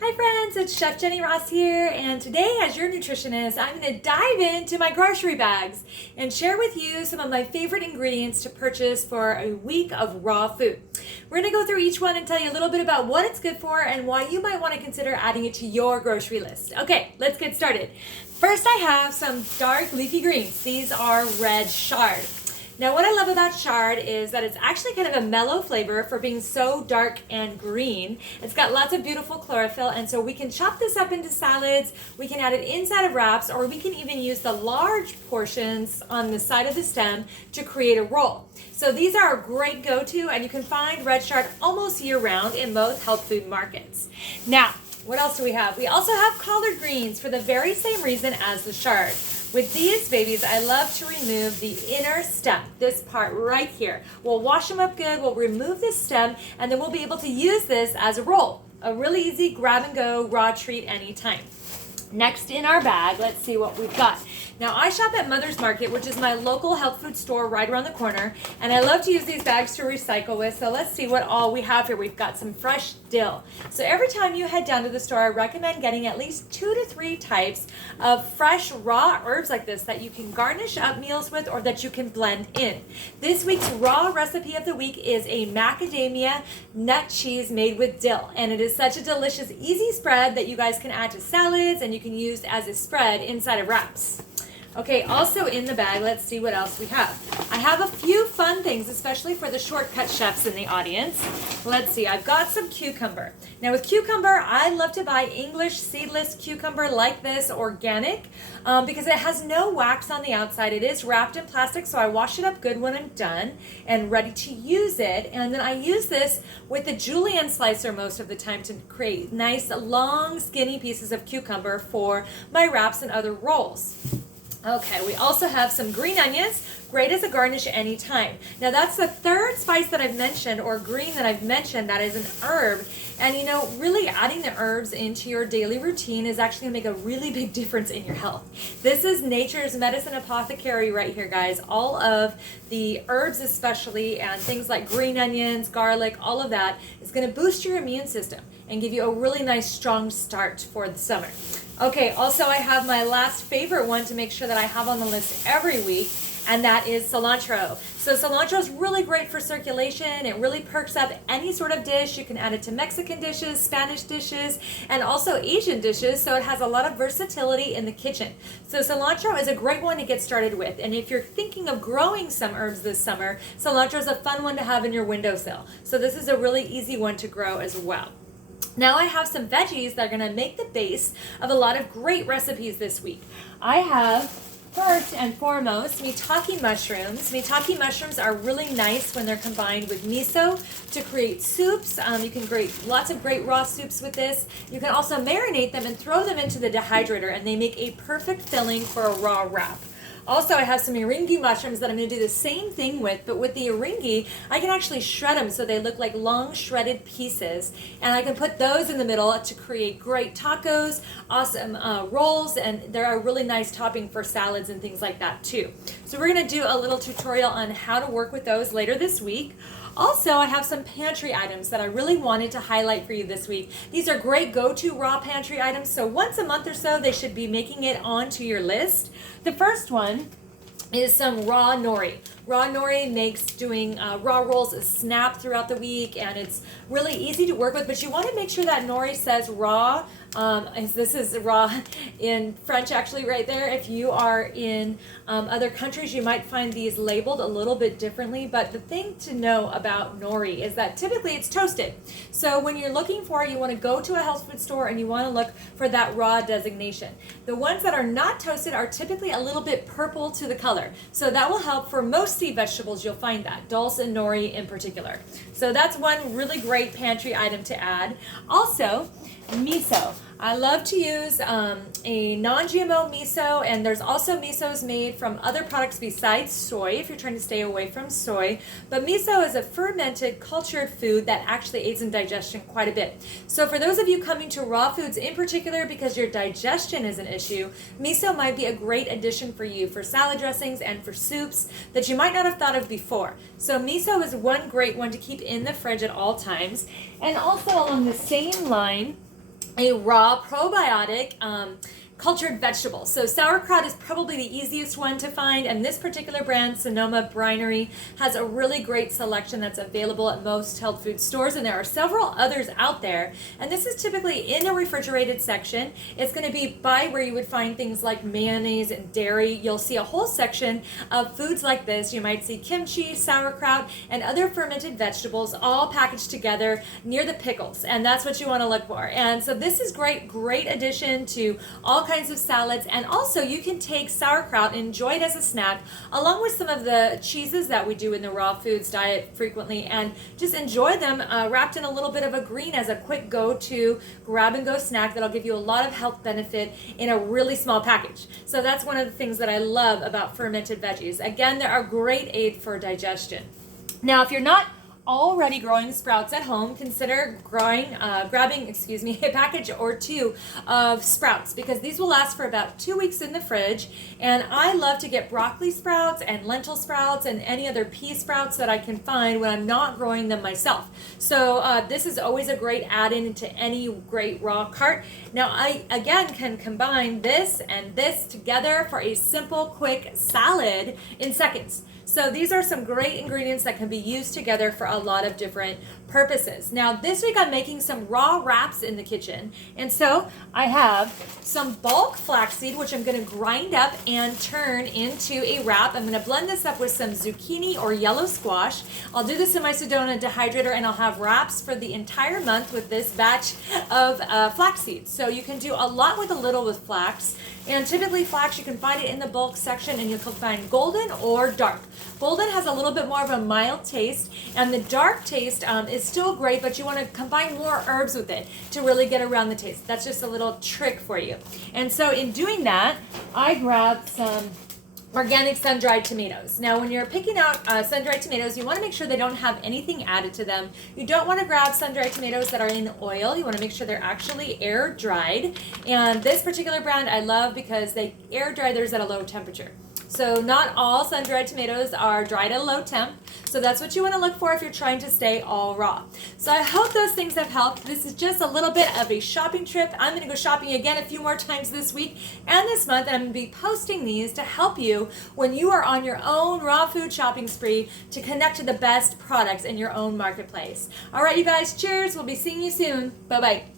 Hi friends, it's Chef Jenny Ross here, and today as your nutritionist, I'm going to dive into my grocery bags and share with you some of my favorite ingredients to purchase for a week of raw food. We're going to go through each one and tell you a little bit about what it's good for and why you might want to consider adding it to your grocery list. Okay, let's get started. First, I have some dark leafy greens. These are red chard. Now, what I love about chard is that it's actually kind of a mellow flavor for being so dark and green. It's got lots of beautiful chlorophyll, and so we can chop this up into salads, we can add it inside of wraps, or we can even use the large portions on the side of the stem to create a roll. So these are a great go-to, and you can find red chard almost year-round in most health food markets. Now, what else do we have? We also have collard greens for the very same reason as the chard. With these babies, I love to remove the inner stem, this part right here. We'll wash them up good, we'll remove this stem, and then we'll be able to use this as a roll. A really easy grab and go raw treat anytime. Next in our bag, let's see what we've got. Now, I shop at Mother's Market, which is my local health food store right around the corner, and I love to use these bags to recycle with, so let's see what all we have here. We've got some fresh dill. So every time you head down to the store, I recommend getting at least 2 to 3 types of fresh raw herbs like this that you can garnish up meals with or that you can blend in. This week's raw recipe of the week is a macadamia nut cheese made with dill, and it is such a delicious, easy spread that you guys can add to salads and you can use as a spread inside of wraps. Okay, also in the bag, let's see what else we have. I have a few fun things, especially for the shortcut chefs in the audience. Let's see, I've got some cucumber. Now with cucumber, I love to buy English seedless cucumber like this, organic, because it has no wax on the outside. It is wrapped in plastic, so I wash it up good when I'm done and ready to use it. And then I use this with the julienne slicer most of the time to create nice, long, skinny pieces of cucumber for my wraps and other rolls. Okay, we also have some green onions, great as a garnish anytime. Now that's the third spice that I've mentioned, or green that I've mentioned, that is an herb. And you know, really adding the herbs into your daily routine is actually gonna make a really big difference in your health. This is nature's medicine apothecary right here, guys. All of the herbs especially, and things like green onions, garlic, all of that is gonna boost your immune system and give you a really nice strong start for the summer. Okay, also I have my last favorite one to make sure that I have on the list every week, and that is cilantro. So cilantro is really great for circulation. It really perks up any sort of dish. You can add it to Mexican dishes, Spanish dishes, and also Asian dishes, so it has a lot of versatility in the kitchen. So cilantro is a great one to get started with, and if you're thinking of growing some herbs this summer, cilantro is a fun one to have in your windowsill. So this is a really easy one to grow as well. Now I have some veggies that are going to make the base of a lot of great recipes this week. I have, first and foremost, maitake mushrooms. Maitake mushrooms are really nice when they're combined with miso to create soups. You can create lots of great raw soups with this. You can also marinate them and throw them into the dehydrator, and they make a perfect filling for a raw wrap. Also, I have some eringi mushrooms that I'm going to do the same thing with, but with the eringi, I can actually shred them so they look like long shredded pieces, and I can put those in the middle to create great tacos, awesome rolls, and they're a really nice topping for salads and things like that too. So we're going to do a little tutorial on how to work with those later this week. Also, I have some pantry items that I really wanted to highlight for you this week. These are great go-to raw pantry items, so once a month or so, they should be making it onto your list. The first one is some raw nori. Raw nori makes doing raw rolls a snap throughout the week, and it's really easy to work with, but you want to make sure that nori says raw. This is raw in French actually right there. If you are in other countries, you might find these labeled a little bit differently, but the thing to know about nori is that typically it's toasted. So when you're looking for it, you want to go to a health food store and you want to look for that raw designation. The ones that are not toasted are typically a little bit purple to the color. So that will help for most sea vegetables. You'll find that, dulse and nori in particular. So that's one really great pantry item to add. Also, miso. I love to use a non-GMO miso, and there's also misos made from other products besides soy if you're trying to stay away from soy. But miso is a fermented, cultured food that actually aids in digestion quite a bit. So for those of you coming to raw foods in particular because your digestion is an issue, miso might be a great addition for you for salad dressings and for soups that you might not have thought of before. So miso is one great one to keep in the fridge at all times. And also along the same line, a raw probiotic cultured vegetable. So sauerkraut is probably the easiest one to find, and this particular brand, Sonoma Brinery, has a really great selection that's available at most health food stores, and there are several others out there. And this is typically in a refrigerated section. It's going to be by where you would find things like mayonnaise and dairy. You'll see a whole section of foods like this. You might see kimchi, sauerkraut, and other fermented vegetables all packaged together near the pickles, and that's what you want to look for. And so this is great addition to all kinds of salads, and also you can take sauerkraut and enjoy it as a snack along with some of the cheeses that we do in the raw foods diet frequently, and just enjoy them wrapped in a little bit of a green as a quick go-to grab and go snack that'll give you a lot of health benefit in a really small package. So that's one of the things that I love about fermented veggies. Again, they're a great aid for digestion. Now, if you're not already growing sprouts at home, consider grabbing a package or two of sprouts, because these will last for about 2 weeks in the fridge. And I love to get broccoli sprouts and lentil sprouts and any other pea sprouts that I can find when I'm not growing them myself. So this is always a great add-in into any great raw cart. Now I again can combine this and this together for a simple quick salad in seconds. So these are some great ingredients that can be used together for a lot of different purposes. Now this week I'm making some raw wraps in the kitchen, and so I have some bulk flaxseed, which I'm going to grind up and turn into a wrap. I'm going to blend this up with some zucchini or yellow squash. I'll do this in my Sedona dehydrator, and I'll have wraps for the entire month with this batch of flaxseed. So you can do a lot with a little with flax. And typically flax, you can find it in the bulk section, and you can find golden or dark. Golden has a little bit more of a mild taste, and the dark taste is still great, but you want to combine more herbs with it to really get around the taste. That's just a little trick for you. And so in doing that, I grabbed some organic sun-dried tomatoes. Now when you're picking out sun-dried tomatoes, you want to make sure they don't have anything added to them. You don't want to grab sun-dried tomatoes that are in oil. You want to make sure they're actually air-dried. And this particular brand I love because they air-dry theirs at a low temperature. So not all sun-dried tomatoes are dried at a low temp. So that's what you want to look for if you're trying to stay all raw. So I hope those things have helped. This is just a little bit of a shopping trip. I'm going to go shopping again a few more times this week and this month, and I'm going to be posting these to help you when you are on your own raw food shopping spree to connect to the best products in your own marketplace. All right, you guys, cheers. We'll be seeing you soon. Bye-bye.